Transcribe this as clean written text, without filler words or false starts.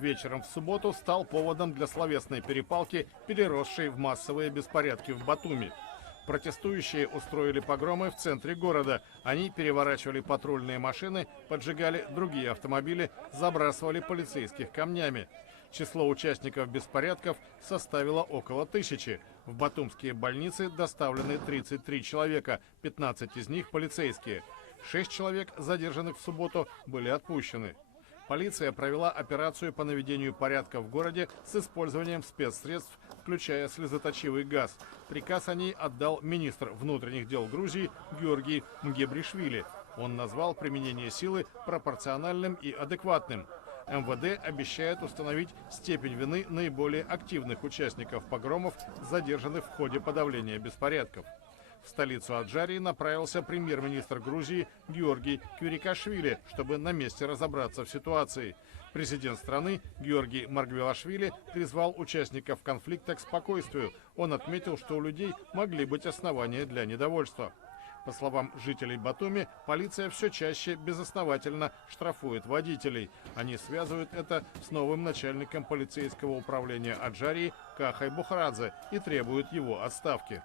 вечером в субботу стал поводом для словесной перепалки, переросшей в массовые беспорядки в Батуми. Протестующие устроили погромы в центре города. Они переворачивали патрульные машины, поджигали другие автомобили, забрасывали полицейских камнями. Число участников беспорядков составило около 1000. В батумские больницы доставлены 33 человека, 15 из них полицейские. 6 человек, задержанных в субботу, были отпущены. Полиция провела операцию по наведению порядка в городе с использованием спецсредств, включая слезоточивый газ. Приказ о ней отдал министр внутренних дел Грузии Георгий Мгебришвили. Он назвал применение силы пропорциональным и адекватным. МВД обещает установить степень вины наиболее активных участников погромов, задержанных в ходе подавления беспорядков. В столицу Аджарии направился премьер-министр Грузии Георгий Квирикашвили, чтобы на месте разобраться в ситуации. Президент страны Георгий Маргвелашвили призвал участников конфликта к спокойствию. Он отметил, что у людей могли быть основания для недовольства. По словам жителей Батуми, полиция все чаще безосновательно штрафует водителей. Они связывают это с новым начальником полицейского управления Аджарии Кахой Бухарадзе и требуют его отставки.